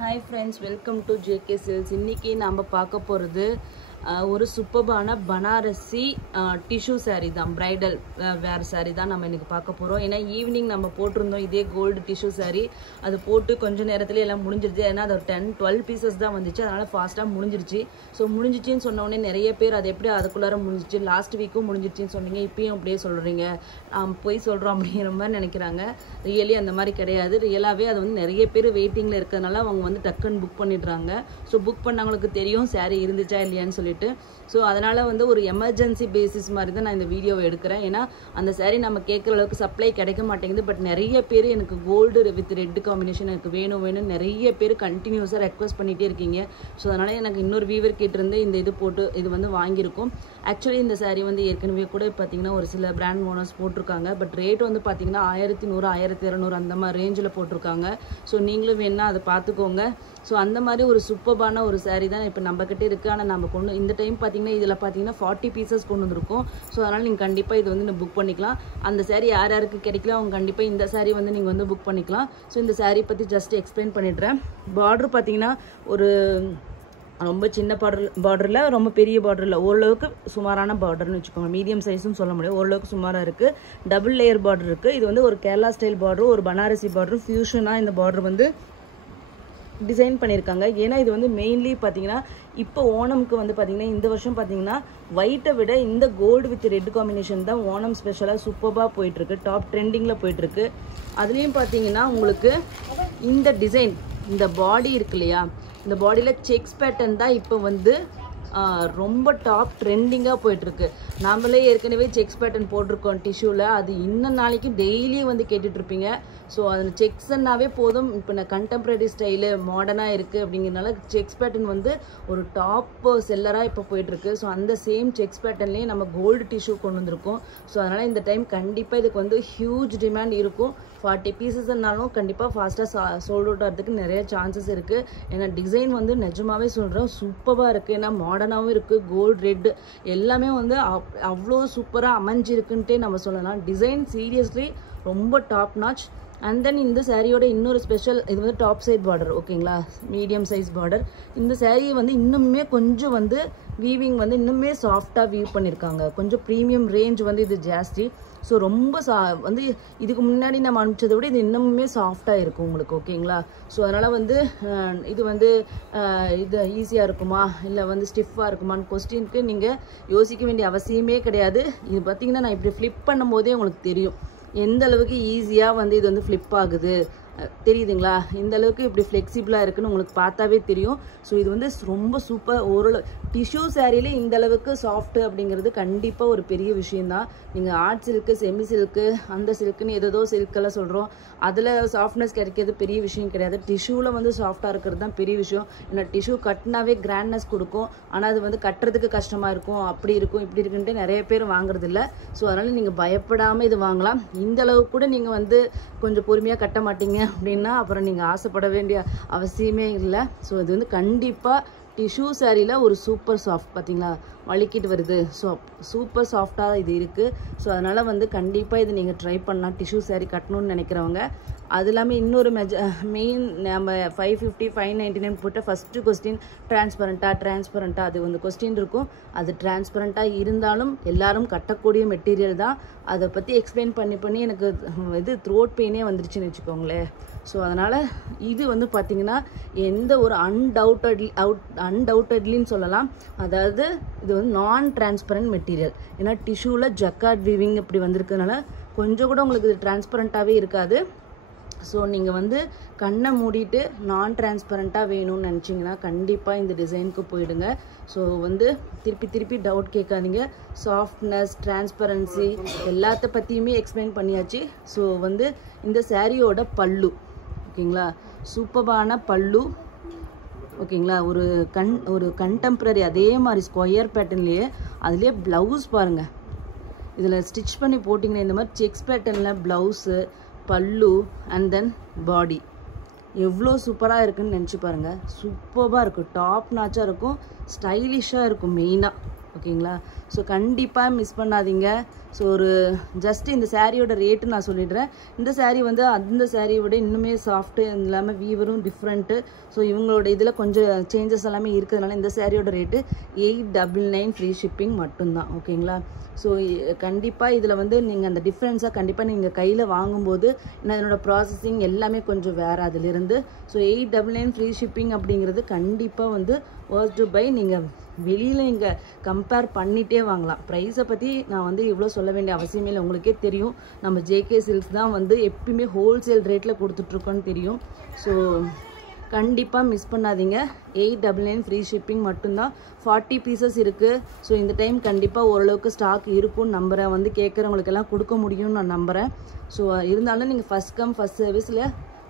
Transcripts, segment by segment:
Hi friends, welcome to JK Silks. இன்னைக்கு நாம பார்க்க போறது ஒரு சூப்பரான பனாரசி டிஷ்யூ saree தான், bridal wear saree தான் நம்ம இன்னைக்கு பார்க்க போறோம். ஏனா ஈவினிங் நம்ம போட்டுறோம் இதே கோல்ட் டிஷ்யூ saree. அது போட்டு கொஞ்ச நேரத்துல எல்லாம் முடிஞ்சிருச்சு. ஏனா அது 10-12 pieces தான் வந்துச்சு. அதனால ஃபாஸ்டா முடிஞ்சிருச்சு. சோ முடிஞ்சிச்சின்னு சொன்ன உடனே நிறைய பேர் அது எப்படி அதுக்குள்ளார முடிஞ்சிச்சு, லாஸ்ட் வீக்கும் முடிஞ்சிருச்சுன்னு சொன்னீங்க. இப்பயும் அப்படியே சொல்றீங்க. போய் சொல்றோம் அப்படிங்கிற மாதிரி நினைக்கிறாங்க. ரியலி அந்த மாதிரி கிடையாது. ரியலாவே அது வந்து நிறைய பேர் வெயிட்டிங்ல இருக்கறனால அவங்க வந்து டக்குன்னு புக் பண்ணிடுறாங்க. சோ புக் பண்ணவங்களுக்கு தெரியும் saree இருந்துச்சா இல்லையான்னு சொல்லிட்டு. சோ அதனால வந்து ஒரு எமர்ஜென்சி பேசிஸ் மாதிரி தான் நான் இந்த வீடியோவை எடுக்கிறேன். ஏன்னா அந்த saree நம்ம கேட்குற அளவுக்கு சப்ளை கிடைக்க மாட்டேங்குது. பட் நிறைய பேர் எனக்கு கோல்டு வித் ரெட் காம்பினேஷன் எனக்கு வேணும் நிறைய பேர் கண்டினியூஸாக ரெக்வஸ்ட் பண்ணிகிட்டே இருக்கீங்க. ஸோ அதனால் எனக்கு இன்னொரு வீவர் கேட்டிருந்து இந்த இது போட்டு இது வந்து வாங்கியிருக்கோம். ஆக்சுவலி இந்த saree வந்து ஏற்கனவே கூட பார்த்தீங்கன்னா ஒரு சில பிராண்ட் ஓனர்ஸ் போட்டிருக்காங்க. பட் ரேட் வந்து பார்த்தீங்கன்னா 1100 1200 அந்த மாதிரி ரேஞ்சில் போட்டிருக்காங்க. ஸோ நீங்களும் வேணா அதை பார்த்துக்கோங்க. ஸோ அந்த மாதிரி ஒரு சூப்பரான ஒரு saree தான் இப்போ நம்மக்கிட்ட இருக்குது. ஆனால் நம்ம கொண்டு இந்த டைம் பார்த்தீங்கன்னா இதில் பார்த்தீங்கன்னா 40 pieces கொண்டு வந்திருக்கோம். ஸோ அதனால் நீங்கள் கண்டிப்பாக இது வந்து புக் பண்ணிக்கலாம். அந்த saree யார் யாருக்கு கிடைக்கல அவங்க கண்டிப்பாக இந்த saree வந்து நீங்கள் வந்து புக் பண்ணிக்கலாம். ஸோ இந்த saree பற்றி ஜஸ்ட் எக்ஸ்பிளைன் பண்ணிடுறேன். பார்டர் பார்த்தீங்கன்னா ஒரு ரொம்ப சின்ன பார்டரில் ரொம்ப பெரிய பார்டரில் ஓரளவுக்கு சுமாரான பார்டர்னு வச்சுக்கோங்க. மீடியம் சைஸும் சொல்ல முடியாது, ஓரளவுக்கு சுமாராக இருக்குது. டபுள் லேயர் பார்டர் இருக்குது. இது வந்து ஒரு கேரளா ஸ்டைல் பார்டரும் ஒரு பனாரசி பார்டரும் ஃபியூஷனாக இந்த பார்டர் வந்து டிசைன் பண்ணியிருக்காங்க. ஏன்னா இது வந்து மெயின்லி பார்த்தீங்கன்னா இப்போ ஓணம்க்கு வந்து பார்த்தீங்கன்னா இந்த வருஷம் பார்த்தீங்கன்னா ஒயிட்டை விட இந்த கோல்டு வித் ரெட் காம்பினேஷன் தான் ஓணம் ஸ்பெஷலாக சூப்பராக போயிட்டுருக்கு. டாப் ட்ரெண்டிங்கில் போயிட்டுருக்கு. அதுலேயும் பார்த்தீங்கன்னா உங்களுக்கு இந்த டிசைன், இந்த பாடி இருக்கு இல்லையா, இந்த பாடியில் செக்ஸ் பேட்டர்ன் தான் இப்போ வந்து ரொம்ப டாப் ட்ரெண்டிங்காக போயிட்டுருக்கு. நாமளே ஏற்கனவே செக்ஸ் பேட்டர்ன் போட்டிருக்கோம் டிஷ்யூவில். அது இன்னும் நாளைக்கு டெய்லியும் வந்து கேட்டுட்ருப்பீங்க. ஸோ அதில் செக்ஸ்ன்னாவே போதும். இப்போ நான் கண்டெம்ப்ரரி ஸ்டைலு மாடர்னாக இருக்குது அப்படிங்கிறதுனால செக்ஸ் பேட்டர்ன் வந்து ஒரு டாப் செல்லராக இப்போ போயிட்டுருக்கு. ஸோ அந்த சேம் செக்ஸ் பேட்டர்ன்லேயே நம்ம கோல்டு டிஷ்யூ கொண்டு வந்திருக்கோம். ஸோ அதனால் இந்த டைம் கண்டிப்பாக இதுக்கு வந்து ஹியூஜ் டிமாண்ட் இருக்கும். 40 பீசஸ்னாலும் கண்டிப்பாக ஃபாஸ்ட்டாக சோல்ட் அவுட் ஆகிறதுக்கு நிறைய சான்சஸ் இருக்குது. ஏன்னா டிசைன் வந்து நிஜமாவே சொல்கிறேன் சூப்பராக இருக்குது. ஏன்னா மாடர்னாகவும் இருக்குது, கோல்டு ரெட் எல்லாமே வந்து அவ்வளோ சூப்பராக அமைஞ்சிருக்குன்ட்டே நம்ம சொல்லலாம். டிசைன் சீரியஸ்லி ரொம்ப டாப் நாச். அண்ட் தென் இந்த சாரியோட இன்னொரு ஸ்பெஷல், இது வந்து டாப் சைட் பார்டர், ஓகேங்களா, மீடியம் சைஸ் பார்டர். இந்த சாரியை வந்து இன்னுமே கொஞ்சம் வந்து வீவிங் வந்து இன்னுமே சாஃப்டாக வீவ் பண்ணியிருக்காங்க. கொஞ்சம் ப்ரீமியம் ரேஞ்ச் வந்து இது ஜாஸ்தி. ஸோ ரொம்ப வந்து இதுக்கு முன்னாடி நம்ம அனுப்பிச்சதை விட இது இன்னுமே சாஃப்டாக இருக்கும் உங்களுக்கு, ஓகேங்களா. ஸோ அதனால் வந்து இது வந்து இது ஈஸியாக இருக்குமா இல்லை வந்து ஸ்டிஃபாக இருக்குமான்னு கொஸ்டினுக்கு நீங்கள் யோசிக்க வேண்டிய அவசியமே கிடையாது. இது பார்த்தீங்கன்னா நான் இப்படி ஃப்ளிப் பண்ணும் போதே உங்களுக்கு தெரியும் எந்த அளவுக்கு ஈஸியாக வந்து இது வந்து ஃப்ளிப் ஆகுது, தெரியுதுங்களா. இந்த அளவுக்கு இப்படி ஃப்ளெக்சிபிளாக இருக்குன்னு உங்களுக்கு பார்த்தாவே தெரியும். ஸோ இது வந்து ரொம்ப சூப்பர். ஓரளவு டிஷ்யூ சாரியிலே இந்த அளவுக்கு சாஃப்ட் அப்படிங்கிறது கண்டிப்பாக ஒரு பெரிய விஷயந்தான். நீங்கள் ஆர்ட் சில்க்கு, செமி சில்க்கு, அந்த சில்க்குன்னு ஏதோ சில்க்கெல்லாம் சொல்கிறோம், அதில் சாஃப்ட்னஸ் கிடைக்கிறது பெரிய விஷயம் கிடையாது. டிஷ்யூவில் வந்து சாஃப்டாக இருக்கிறது தான் பெரிய விஷயம். ஏன்னா டிஷ்யூ கட்டினாவே கிராண்ட்னஸ் கொடுக்கும், ஆனால் அது வந்து கட்டுறதுக்கு கஷ்டமாக இருக்கும், அப்படி இருக்கும் இப்படி இருக்குன்ட்டு நிறைய பேர் வாங்குறதில்ல. ஸோ அதனால் நீங்கள் பயப்படாமல் இது வாங்கலாம். இந்த அளவுக்கு கூட நீங்கள் வந்து கொஞ்சம் பொறுமையாக கட்ட மாட்டீங்க அப்படின்னா அப்புறம் நீங்கள் ஆசைப்பட வேண்டிய அவசியமே இல்லை. ஸோ இது வந்து கண்டிப்பாக டிஷ்யூ சாரியில் ஒரு சூப்பர் சாஃப்ட், பார்த்தீங்களா வலிக்கிட்டு வருது. ஸோ சூப்பர் சாஃப்டாக இது இருக்குது. ஸோ அதனால் வந்து கண்டிப்பாக இது நீங்கள் ட்ரை பண்ணலாம் டிஷ்யூ சாரி கட்டணும்னு நினைக்கிறவங்க. அது இல்லாமல் இன்னொரு மெயின் நம்ம 550 599 போட்ட ஃபஸ்ட்டு கொஸ்டின் டிரான்ஸ்பரண்ட்டாக அது வந்து கொஸ்டின் இருக்கும். அது டிரான்ஸ்பரண்ட்டாக இருந்தாலும் எல்லாரும் கட்டக்கூடிய மெட்டீரியல் தான். அதை பற்றி எக்ஸ்பிளைன் பண்ணி எனக்கு இது த்ரோட் பெயினே வந்துருச்சுன்னு வச்சுக்கோங்களேன். ஸோ அதனால் இது வந்து பார்த்திங்கன்னா எந்த ஒரு அன்டவுட்டட்லின்னு சொல்லலாம். அதாவது இது வந்து நான் டிரான்ஸ்பரண்ட் மெட்டீரியல். ஏன்னா டிஷ்யூவில் ஜக்கார்ட் வீவிங் இப்படி வந்திருக்கிறதுனால கொஞ்சம் கூட உங்களுக்கு இது டிரான்ஸ்பரண்ட்டாகவே இருக்காது. ஸோ நீங்கள் வந்து கண்ணை மூடிட்டு நான் டிரான்ஸ்பரண்ட்டாக வேணும்னு நினச்சிங்கன்னா கண்டிப்பாக இந்த டிசைனுக்கு போயிடுங்க. ஸோ வந்து திருப்பி டவுட் கேட்காதீங்க. சாஃப்ட்னஸ், டிரான்ஸ்பரன்சி எல்லாத்த பற்றியுமே எக்ஸ்பிளைன் பண்ணியாச்சு. ஸோ வந்து இந்த சாரியோட பல்லு, ஓகேங்களா, சூப்பரான பல்லு, ஓகேங்களா. ஒரு கண்டெம்ப்ரரி அதே மாதிரி ஸ்கொயர் பேட்டர்ன்லேயே அதுலேயே ப்ளவுஸ் பாருங்கள். இதில் ஸ்டிச் பண்ணி போட்டிங்கன்னா இந்த மாதிரி செக்ஸ் பேட்டர்னில் ப்ளவுஸு, பல்லு அண்ட் தென் பாடி எவ்வளோ சூப்பராக இருக்குன்னு நினச்சி பாருங்கள். சூப்பராக இருக்கும், டாப் நாச்சாக இருக்கும், ஸ்டைலிஷாக இருக்கும் மெயினாக, ஓகேங்களா. ஸோ கண்டிப்பாக மிஸ் பண்ணாதீங்க. ஸோ ஒரு ஜஸ்ட் இந்த சாரியோட ரேட்டு நான் சொல்லிடுறேன். இந்த சாரீ வந்து அந்த சாரியை விட இன்னுமே சாஃப்ட்டு இல்லாமல் வீவரும் டிஃப்ரெண்ட்டு. ஸோ இவங்களோட இதில் கொஞ்சம் சேஞ்சஸ் எல்லாமே இருக்கிறதுனால இந்த சாரியோட ரேட்டு 899 ஃப்ரீ ஷிப்பிங் மட்டும்தான். ஓகேங்களா. ஸோ கண்டிப்பாக இதில் வந்து நீங்கள் அந்த டிஃப்ரென்ஸாக கண்டிப்பாக நீங்கள் கையில் வாங்கும்போது என்னோடய ப்ராசஸிங் எல்லாமே கொஞ்சம் வேறு அதிலிருந்து. ஸோ 899 ஃப்ரீ ஷிப்பிங் அப்படிங்கிறது கண்டிப்பாக வந்து வர்த் டு பை. நீங்கள் வெளியில் இங்கே கம்பேர் பண்ணிகிட்டே வாங்கலாம். ப்ரைஸை பற்றி நான் வந்து இவ்வளோ சொல்ல வேண்டிய அவசியமே இல்லை. உங்களுக்கே தெரியும் நம்ம ஜேகே சில்க்ஸ் தான் வந்து எப்பயுமே ஹோல்சேல் ரேட்டில் கொடுத்துட்ருக்கோன்னு தெரியும். ஸோ கண்டிப்பாக மிஸ் பண்ணாதீங்க. 899 ஃப்ரீ ஷிப்பிங் மட்டும்தான். 40 பீசஸ் இருக்குது. ஸோ இந்த டைம் கண்டிப்பாக ஓரளவுக்கு ஸ்டாக் இருக்கும்னு நம்புகிறேன். வந்து கேட்குறவங்களுக்கெல்லாம் கொடுக்க முடியும்னு நான் நம்புகிறேன். ஸோ இருந்தாலும் நீங்கள் ஃபஸ்ட் கம் ஃபஸ்ட்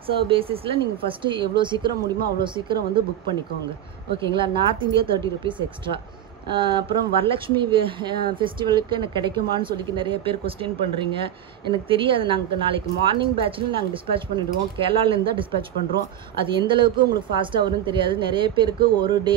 சர்வ் பேசிஸில் நீங்கள் ஃபஸ்ட்டு எவ்வளோ சீக்கிரம் முடியுமோ அவ்வளோ சீக்கிரம் வந்து புக் பண்ணிக்கோங்க. ஓகேங்களா. North India 30 rupees extra. அப்புறம் வரலட்சுமி ஃபெஸ்டிவலுக்கு எனக்கு கிடைக்குமான்னு சொல்லி நிறைய பேர் கொஸ்டின் பண்ணுறீங்க. எனக்கு தெரியாது. நாங்கள் நாளைக்கு மார்னிங் பேட்சில் நாங்கள் டிஸ்பேச் பண்ணிவிடுவோம். கேரளாலேருந்து தான் டிஸ்பேச் பண்ணுறோம். அது எந்தளவுக்கு உங்களுக்கு ஃபாஸ்ட்டாக வரும்னு தெரியாது. நிறைய பேருக்கு ஒரு டே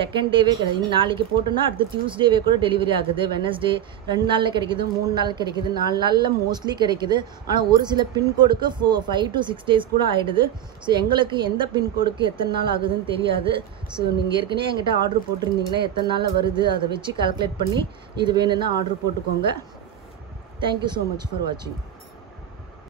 செகண்ட் டேவே கிடையாது. நாளைக்கு போட்டோன்னா அடுத்து டியூஸ்டேவே கூட டெலிவரி ஆகுது. வெனஸ்டே 2 நாளில் கிடைக்குது, 3 நாள் கிடைக்குது, 4 நாளில் மோஸ்ட்லி கிடைக்குது. ஆனால் ஒரு சில பின்கோடுக்கு 5 to 6 days கூட ஆகிடுது. ஸோ எங்களுக்கு எந்த பின்கோடுக்கு எத்தனை நாள் ஆகுதுன்னு தெரியாது. ஸோ நீங்கள் ஏற்கனவே என்கிட்ட ஆர்டர் போட்டிருந்தீங்கன்னா எத்தனை நாளில் வருது அதை வச்சு கால்குலேட் பண்ணி இது வேணும்னா ஆர்டர் போட்டுக்கோங்க. தேங்க்யூ ஸோ மச் ஃபார் வாட்சிங்.